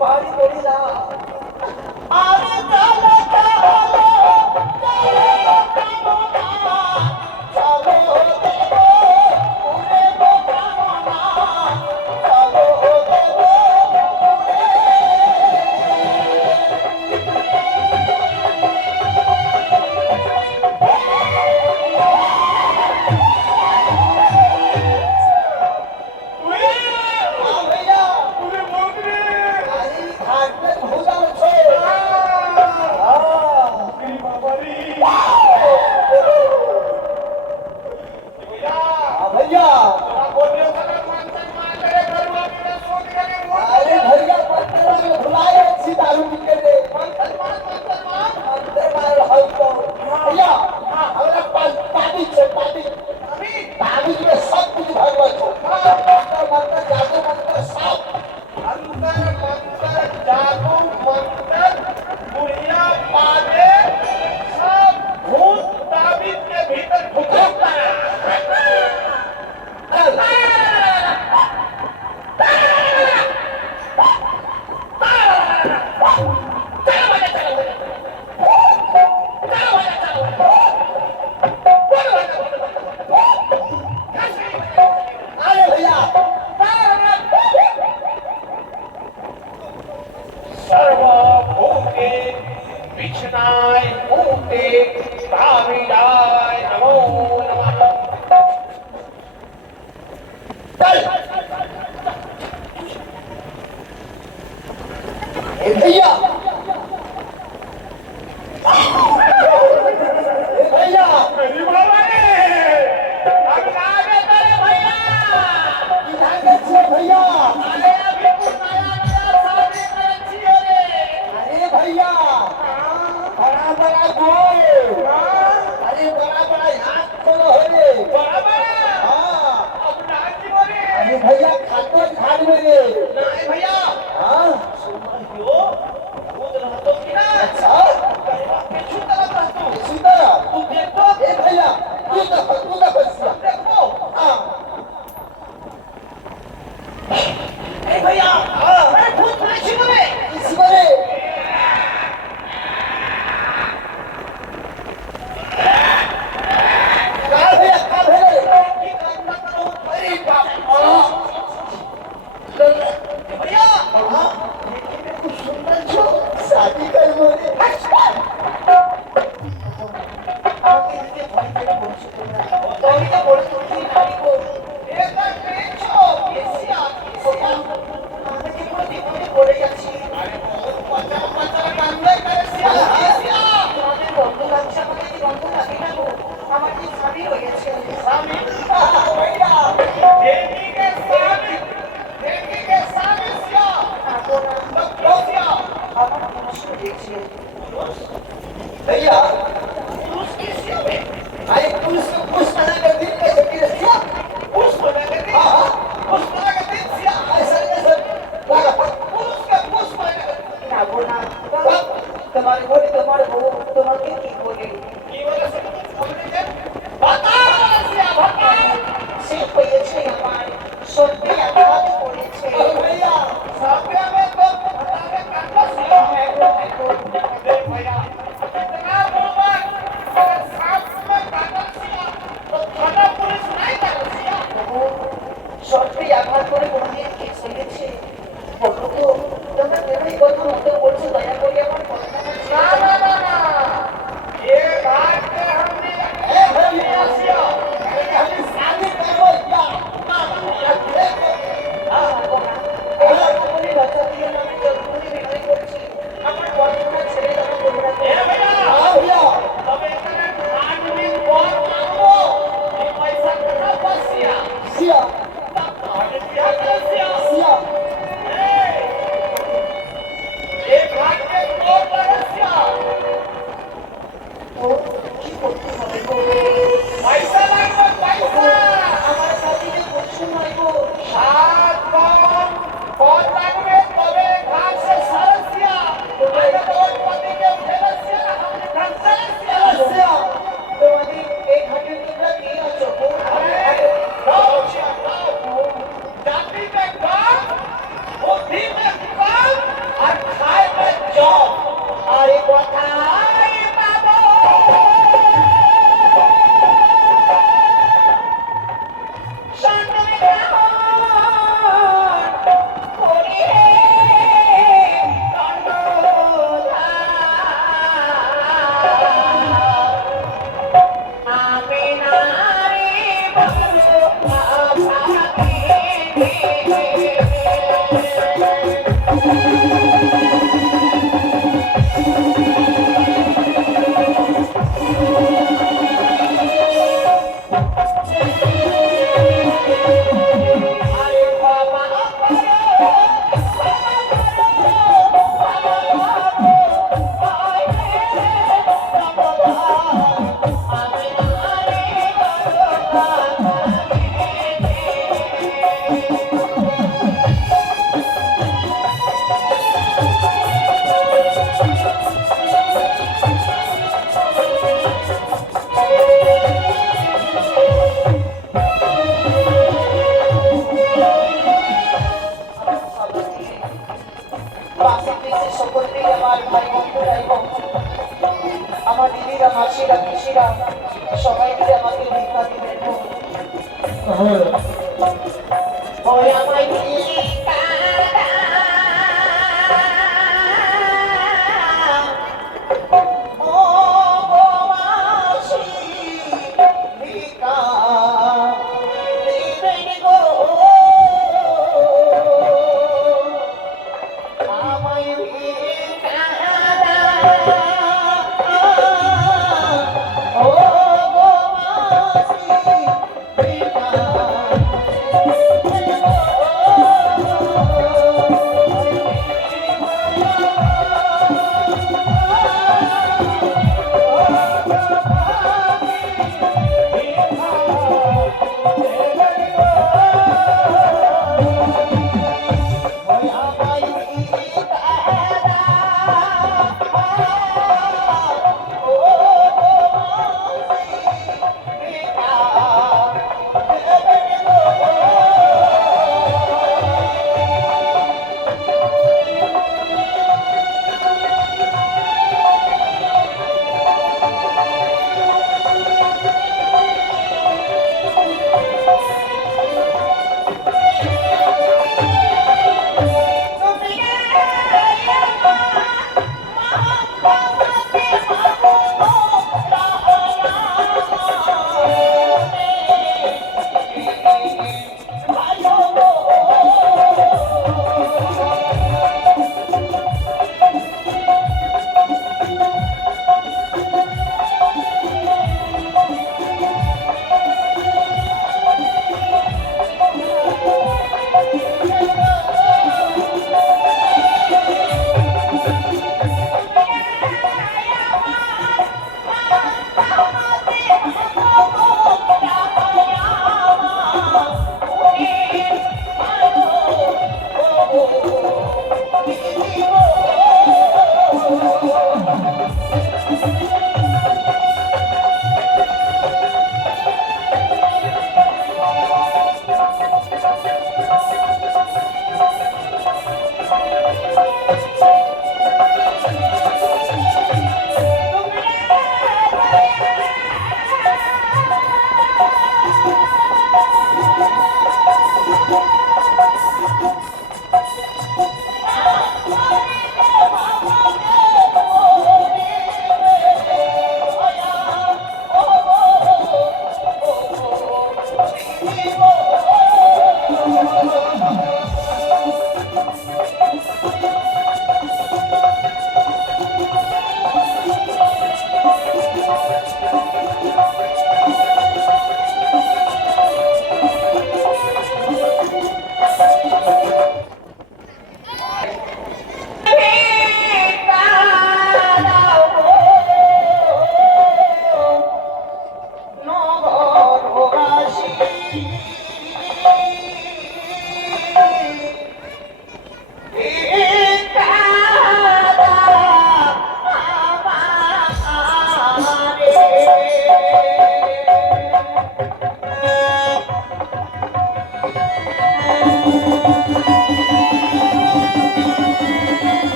ভারী করি না আরে পাশে পিছে সকলেই আমার ভাই বন্ধুরা এবং আমার দিদিরা মাসিরা পিসিরা সবাই মিলে আমাকে ভিক্ষা দিবেন ওই আমায় ভিক্ষা ও গো মাসি ভিক্ষা দিবেন গো আমায় ভিক্ষা ও গো মাসি ভিক্ষা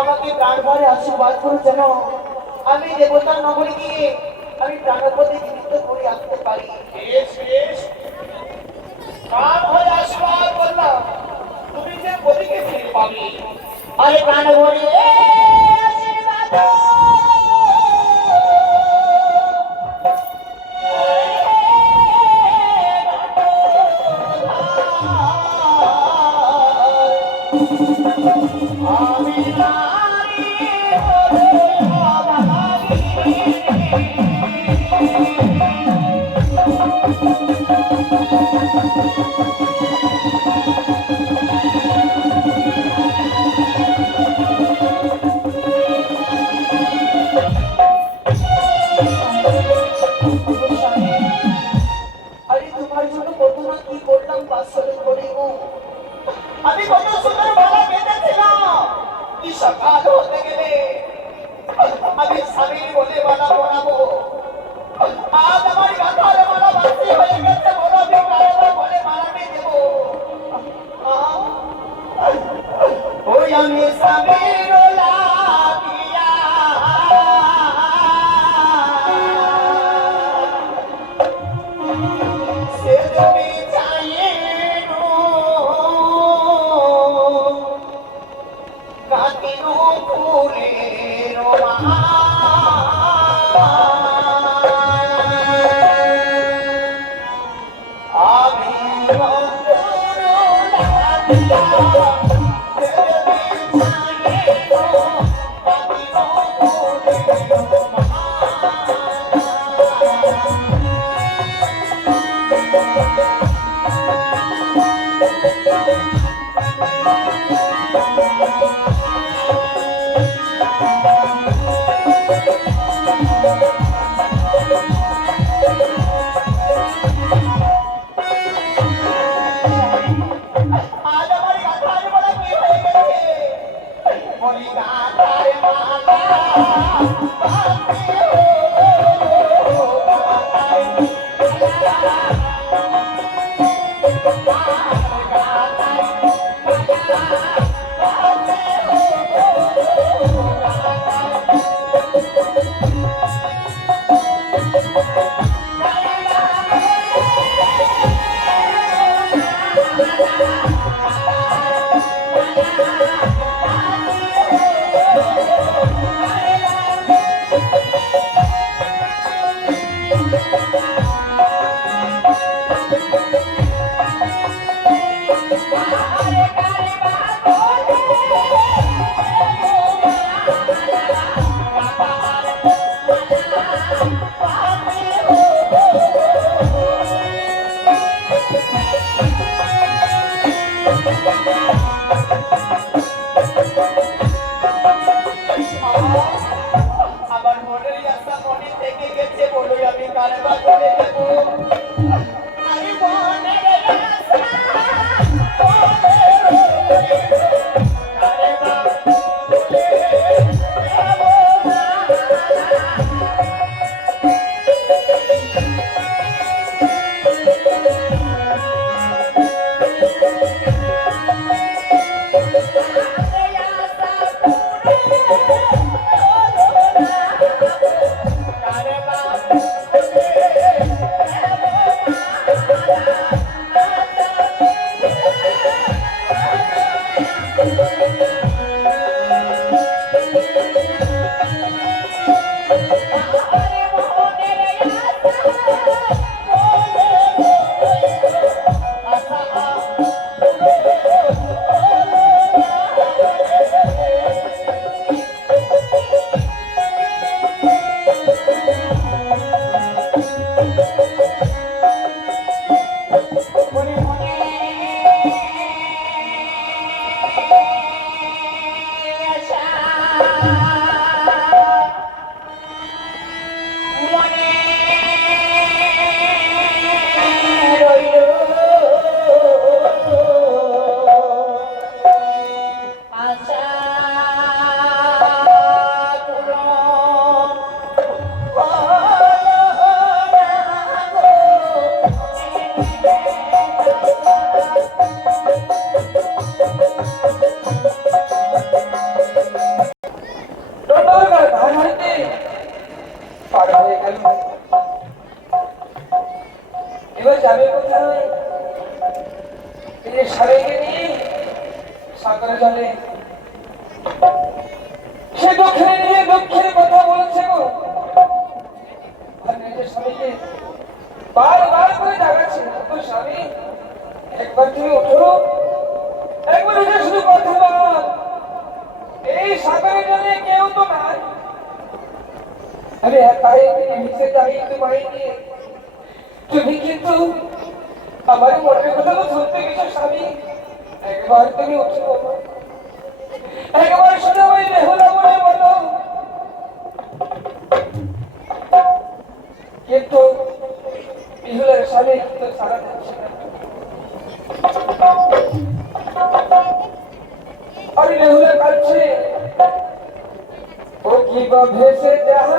আমাকে প্রাণ ভরে আশীর্বাদ করো যেন আমি দেবতার নগরে গিয়ে আমি প্রাণপতি জীবিত করে আসতে পারি। প্রাণ ভরে আশীর্বাদ করলাম, তুমি যে পতিকে ফিরে পাবে। আরে প্রাণ ভরে আশীর্বাদ আমি কত সুন্দর মালা বেঁধেছিলাম, কি সকাল হতে গেলে আমি স্বামীর বলে মালা বানাবো। আজ আমার গাথার মালা বাসি হয়ে গেছে, বলো আমি কারো বলে মালাটি দেবো। ওই আমি স্বামীর লাগিয়া সে তুমি আমার মনের আশা মনে থেকে গেছে বলে আমি কারবার করে দেবো আমি মনের আশা এবার যাবে কোথায়? স্বামীকে নিয়ে সাগরে জলে সে দক্ষিণে নিয়ে দক্ষিণে কথা বলছে গো। আর নিজের স্বামীকে বারবার করে জাগাচ্ছে, তো স্বামী একবার তুমি ওঠো, একবার উঠে শুধু কথা বল। এই সাগরে জলে কেউ তো নাই, আমি একাই ভিজে যাই তোমায় নিয়ে। তুমি কিন্তু আমার মনের কথা তো শুনতে গেছো স্বামী, একবার তুমি উঠে বলো, একবার শুধু ওই বেহুলা বলে বলো। কিন্তু বেহুলার স্বামী কিন্তু সারা যাচ্ছে না। আরে বেহুলা কাঁদছে, ও কি বা ভেসে যায়।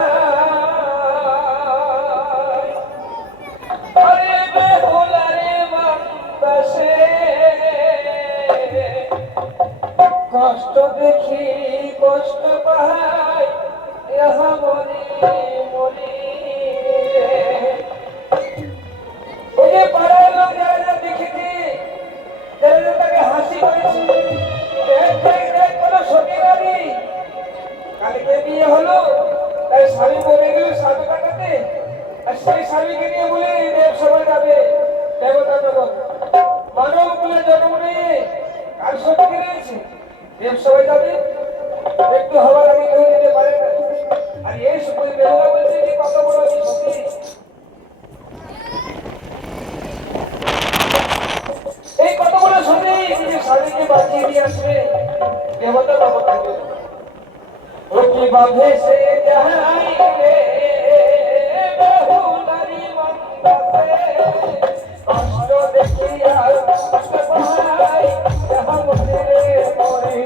আরে বেহুলা রে বাতাসে কষ্ট দেখি কষ্ট পাই, ইহা মনে মনে। ওই যে পাড়ার লোক যারা দেখেছে, যারা তাকে হাসি করেছে, কোনো সখী নারী কালকে বিয়ে হলো, তাই স্বামী মরে গেল স্বামী কাটাতে, আর সেই স্বামীকে নিয়ে বলে দেব সবাই যাবে দেবতা জগৎ মানব বলে জন্ম নিয়ে কার শক্তি রয়েছে, দেব সবাই যাবে। একটু হওয়ার আগে কেউ যেতে পারে না। আর এই সময় বেহুলা বলছে যে কত বড় আমি সত্যি, এই কত বড় সত্যি নিজের স্বামীকে বাঁচিয়ে দিয়ে আসবে দেবতা বাবা থাকবে। ও কি বাঁধে সে যাইলে বেহুলারি মন্দাসে কষ্ট দেখিয়া কষ্ট পাই, যাহা মনে মরে।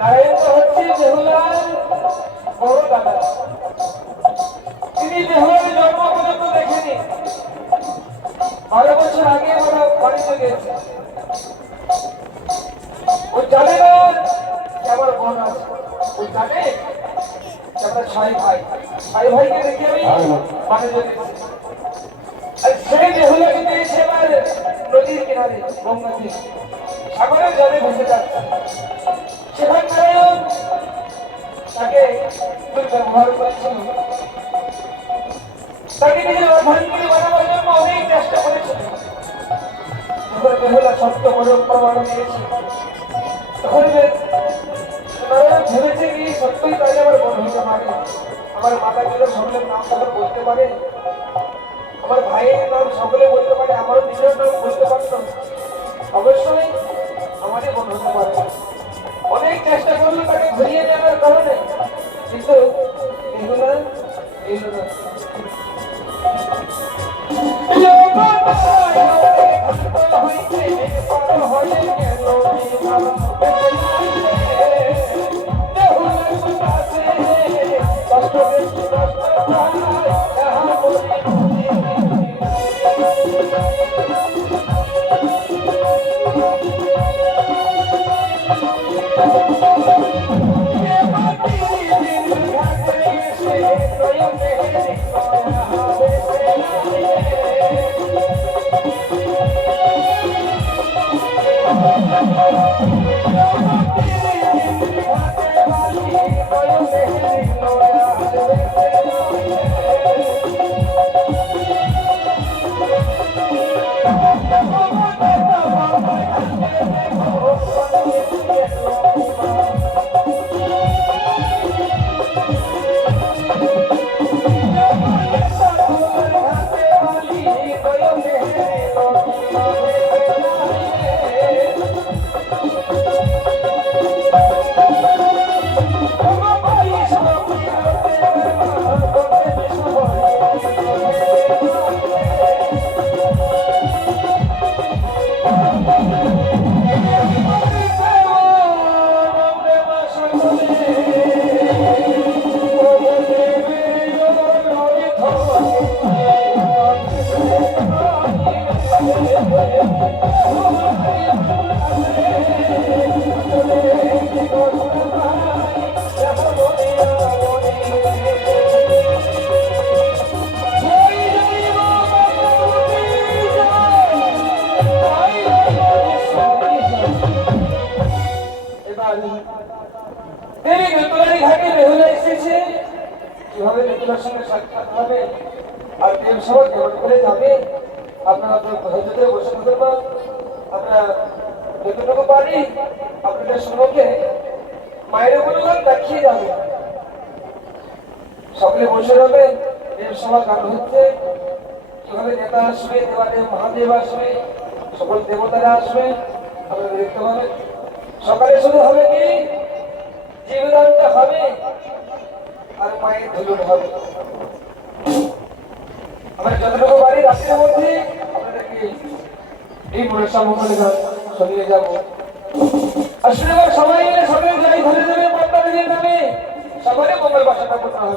নারায়ণ তো হচ্ছে বেহুলার বড় দাদা। তিনি বেহুলার জন্ম পর্যন্ত দেখেনি। 12 বছর আগে ওরা বাড়িতে গেছে। ও জানে না যে আমার বোন আছে, ও জানে যে আমরা 6 ভাই। 6 ভাইকে দেখে আমি বাড়িতে গেছি। আর সেই বেহুলাকে পেয়েছে আমার নদীর কিনারে, গঙ্গা তীর, সাগরের জলে ভেসে যাচ্ছে। সেখান নারায়ণ তাকে দুর্ব্যবহার করেছিল, তাকে নিজের অর্ধাঙ্গিনী বানাবার জন্য অনেক চেষ্টা করেছিল। যখন বেহুলা সত্য প্রমাণ দিয়েছে, তখন নারায়ণ ভেবেছে কি সত্যই তাই আমার বোন হতে পারে, আমার মাতা পিতার সকলের নাম তখন বলতে পারে, আমার ভাইয়ের নাম সকলে বলতে পারে, আমারও নিজের নাম বলতে পারত, অবশ্যই আমাদের বোন হতে পারে। অনেক চেষ্টা করলো তাকে ঘুরিয়ে নেওয়ার কারণে, কিন্তু এলো না। কিভাবে বেহুলার সঙ্গে সাক্ষাৎ হবে আর প্রেম সভা কেমন করে যাবে, আপনারা তো ধৈর্য বসে থাকবেন না। আমরা যতটুকু পারি আপনাদের সঙ্গে মায়ের গুণগান দেখিয়ে যাবে। সকলে বসে রবেন, প্রেম সভা গান হচ্ছে, কিভাবে নেতা আসবে, দেবাদেব মহাদেব আসবে, সকল দেবতারা আসবে, আপনারা দেখতে পাবেন। সকালে শুরু হবে কি জীবদানটা হবে আর মায়ের ধুলুন হবে। আমরা যতটুকু বাড়ি রাত্রের মধ্যে আপনাদেরকে এই মনসা মঙ্গল গান শুনিয়ে যাবো। আসলে সবাই মিলে সকলে যাই ধরে দেবে পদ্মা নদীর নামে, সকলে মঙ্গল বাসনা করতে হবে।